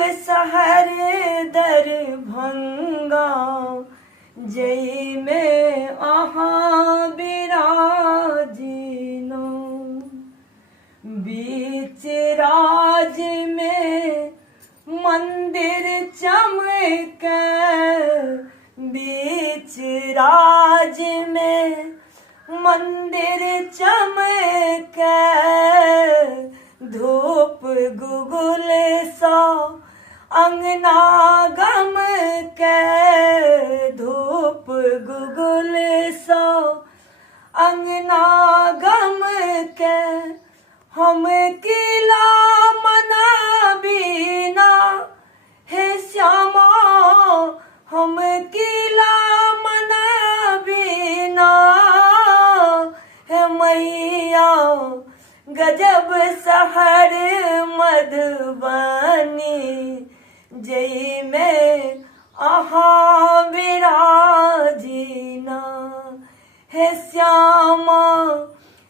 शहर दरभंगा जई में अहाँ बिराजिनो। बीच राज में मंदिर चमके, बीच राज में मंदिर चमके, धूप गुगुल सा अंगना गम के, धूप गुगुल सा अंगना गम के। हम किला मना बीना हे श्यामा, हम किला मना बीना हे मैया। गजब शहर मधुबनी जई में अहाँ बिराजिना हे श्यामा।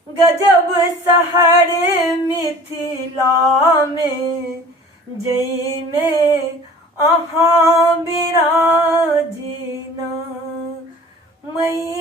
गजब शहर मिथिला में जई में अहाँ बिराजिना मैया।